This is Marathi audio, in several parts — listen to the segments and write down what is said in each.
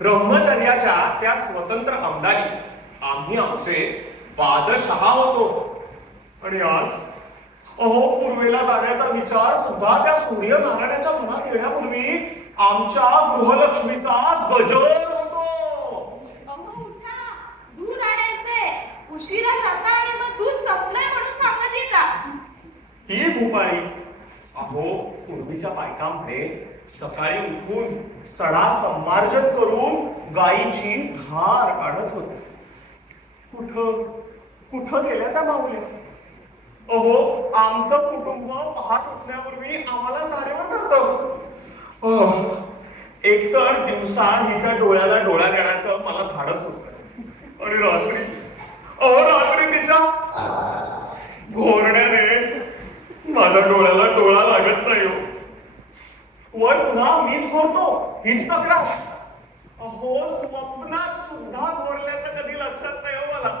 ब्रह्मचर्याच्या त्या स्वतंत्र आमदारी आम्ही आमचे बादशहा होतो. आणि आज पूर्वेला जाण्याचा विचार सुद्धा त्या सूर्यनारायणाच्या मनात येण्यापूर्वी आमच्या गृहलक्ष्मीचा गजर होतो. उठा, दूध आणायचंय. उशिरा जाता आणि मग दूध संपलंय म्हणून सांगत येता. ही भूपाळी पूर्वीच्या बायकांकडे सकाळी उठून सडा संमार्जन करून गायीची धार काढत होते. कुठं गेल्या त्या माऊल्या? आमचं कुटुंब पहाट उठण्यापूर्वी आम्हाला धारेवर धरतं. एकतर दिवसा हिच्या डोळ्याला डोळा देण्याचं मला धाडस होत आणि रात्री तिच्या घोरण्याने माझ्या डोळ्याला डोळा लागत नाही. वर पुन्हा मीच घोरतो, हीच तक्रार. स्वप्नात सुद्धा घोरल्याचं कधी लक्षात नाही हो मला.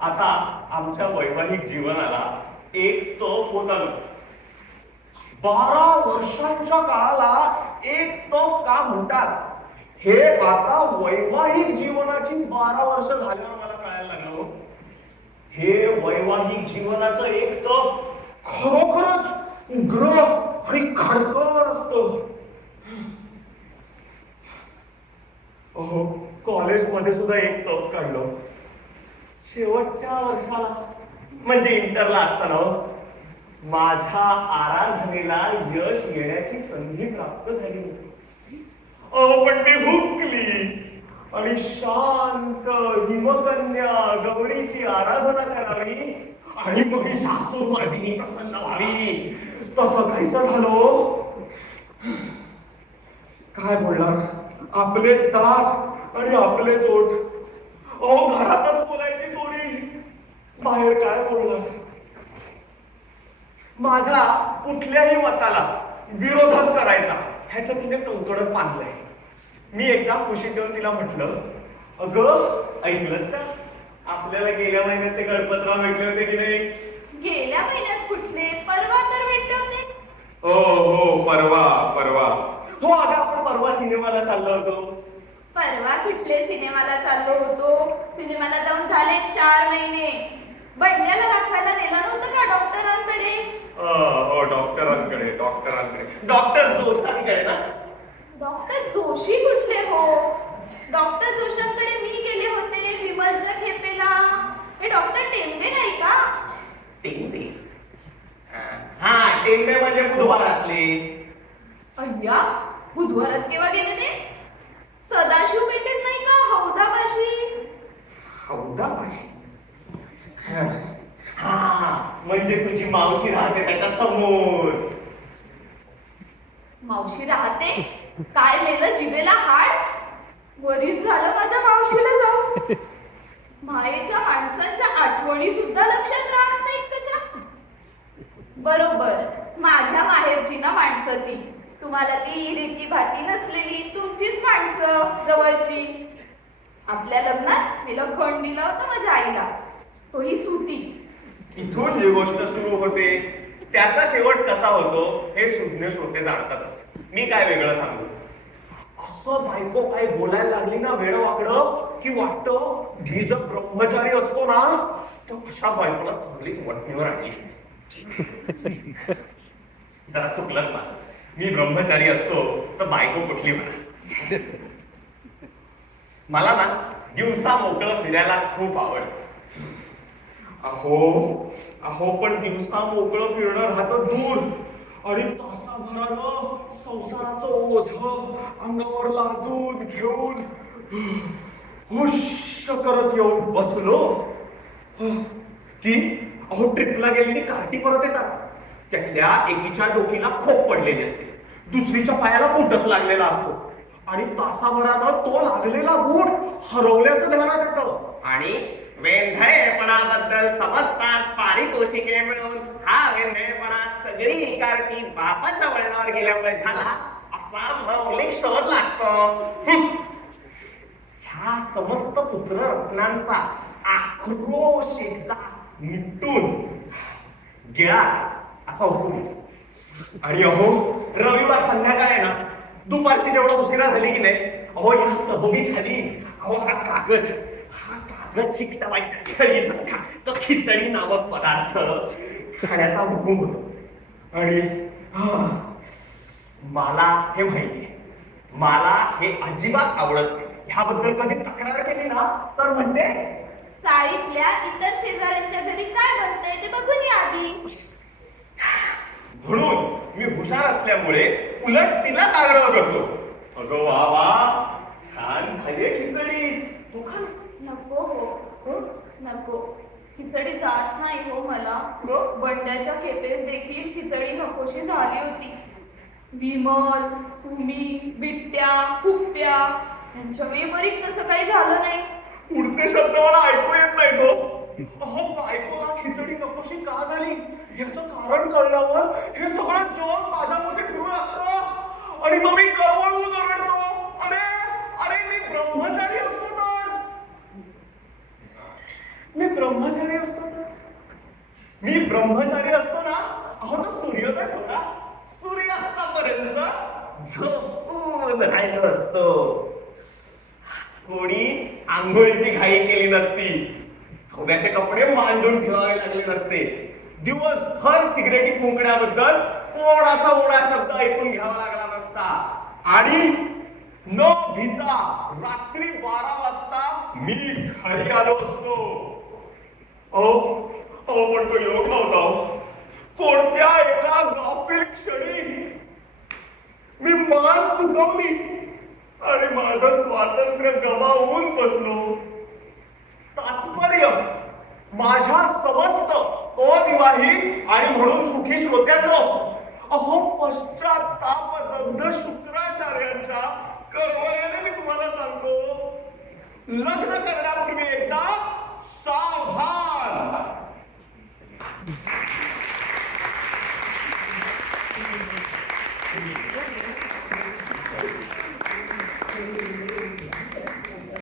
आता आमच्या वैवाहिक जीवनाला एक तप होत आलं. 12 वर्षांच्या काळाला एक तप का म्हणतात हे आता वैवाहिक जीवनाची 12 वर्ष झाल्यावर मला कळायला लागलं. हे वैवाहिक जीवनाचं एक तप खरोखरच उग्र आणि खडतर असतं. कॉलेजमध्ये सुद्धा एक तप काढलं. शेवटच्या वर्षाला म्हणजे इंटरला असताना माझ्या आराधनेला यश येण्याची संधी प्राप्त झाली. पण ती हुकली आणि शांत हिमकन्या गौरीची आराधना करावी आणि मग सासूरवादीनी प्रसन्न व्हावी तसं काहीच झालं. काय बोलणार, आपलेच दात आणि आपलेच ओठ. घरातच बोलायची चोरी, बाहेर काय बोलणार. माझ्या कुठल्याही मताला विरोधच करायचा ह्याच्या तिने कंकडच बांधलंय. मी एकदा खुशीत येऊन तिला म्हटलं, अगं ऐकलंस का, आपल्याला गेल्या महिन्यात ते गणपतराव भेटले होते की नाही? गेल्या महिन्यात कुठले? परवा तर भेटले होते. हो परवा. अगं आपण परवा सिनेमाला चाललो होतो. परवा कुठले सिनेमाला चाललो होतो? सिनेमाला जाऊन झाले 4 महिने. बंड्याला दाखवायला नेला नव्हतं का डॉक्टरांकडे? डॉक्टरांकडे डॉक्टर जोशांकडे ना. डॉक्टर जोशी कुठले हो? डॉक्टर जोशांकडे मी गेले होते विमलच्या खेपेला. हे डॉक्टर टेंबे नाही का? टेंबे? टेंबे म्हणजे बुधवारातले. अय्या, बुधवारात केव्हा गेले ते? सदाशिव भेटत नाही का हौदापाशी? हौदापाशी? म्हणजे तुझी मावशी राहते त्याच्या समोर. मावशी राहते? काय मेलं जिभेला हाड? बरीच झालं माझ्या मावशीला जाऊ. मायेच्या माणसांच्या आठवणी सुद्धा लक्षात राहत नाहीत कशा? बरोबर, माझ्या माहेरची ना माणसं ती. तुम्हाला ती रीती भाती नसलेली तुमचीच माणसं जवळची. आपल्या लग्नात मी लखण दिलं होतं माझ्या आईला, तोही सुती. इथून जी गोष्ट सुरू होते त्याचा शेवट कसा होतो हे सुज्ञ श्रोते जाणतातच. मी काय वेगळं सांगू. असं बायको काय बोलायला लागली ना वेडवाकडं की वाटतं मी जर ब्रह्मचारी असतो ना तर अशा बायकोला चांगलीच वठणीवर आणली असते. जरा चुकलंच ना, मी ब्रह्मचारी असतो तर बायको कुठली म्हणा. मला ना दिवसा मोकळं फिरायला खूप आवडतं. पण दिवसा मोकळं फिरणं राहतं दूर आणि तासाभरानं संसाराचं ओझं अंगावर लादून घेऊन हुश करत येऊन बसलो की ट्रिपला गेलेली कार्टी परत येतात. त्यातल्या एकीच्या डोकीला खोप पडलेली असते, दुसरीच्या पायाला बूटच लागलेला असतो आणि तासाभरानं तो लागलेला बूट हरवल्याचं ध्यानात येतं. आणि वेंधळेपणाबद्दल समजताच पारितोषिके मिळून हा वेंधळेपणा सगळी इकारती बापाच्या वळणावर गेल्यामुळे झाला असा मौलिक शोध लागतो. ह्या समस्त पुत्ररत्नांचा आक्रोश एकदा निपटून गिळाला असा हुकूम येतो. आणि अहो रविवार संध्याकाळी ना दुपारची जेवढं उशिरा झाली की नाही, अहो या सबबी खाली अहो हा कागद चिकटवायच्या खिचडीसारखा तो खिचडी नामक पदार्थ खाण्याचा हुकूम होतो. आणि मला हे माहितीये, मला हे अजिबात आवडत नाही. ह्याबद्दल कधी तक्रार केली ना तर म्हणते चाळीतल्या इतर शेजाऱ्यांच्या घरी काय बनतंय ते बघून या आधी. म्हणून मी हुशार असल्यामुळे उलट तिलाच आग्रह करतो, अगं वा वा छान झालीये खिचडी, तू खा. नको हो, हं? नको. खिचडी जात नाही हो मला. मग? बंड्याच्या खेपेस देखील खिचडी नकोशी झाली होती. विमल, सुमी, बिट्ट्या, फुफ्ट्या यांच्या वेळी तसं काही झालं नाही. पुढचे शब्द मला ऐकू येत नाही तो. अहो बायकोला खिचडी नकोशी का झाली याचं कारण कळल्यावर हे सगळं जग माझ्या मध्ये फिरू लागतं आणि मग मी कळवळून ओरडतो, अरे अरे मी ब्रह्मचारी असतो तर मी ब्रह्मचारी असतो ना, अहो तो सूर्योदय सोडा सूर्यास्तापर्यंत झोपून राहिलो असतो. कोणी आंघोळीची घाई केली नसती, धोब्याचे कपडे मांडून ठेवावे लागले नसते, दिवसभर सिगरेटी फुंकण्याबद्दल कोणाचा ओढा शब्द ऐकून घ्यावा लागला नसता, आणि न भीता रात्री 12 वाजता मी घरी आलो असतो. पण तो योग नव्हता हो. कोणत्या एका गाफील क्षणी मी मान तुकवली आणि माझं स्वातंत्र्य गमावून बसलो. तात्पर्य, माझ्या समस्त अविवाहित आणि म्हणून सुखी श्रोत्यांनो, अहो पश्चात्तापदग्ध शुक्राचार्यांच्या कळवळ्याने मी तुम्हाला सांगतो, लग्न करण्यापूर्वी एकदा सावधान.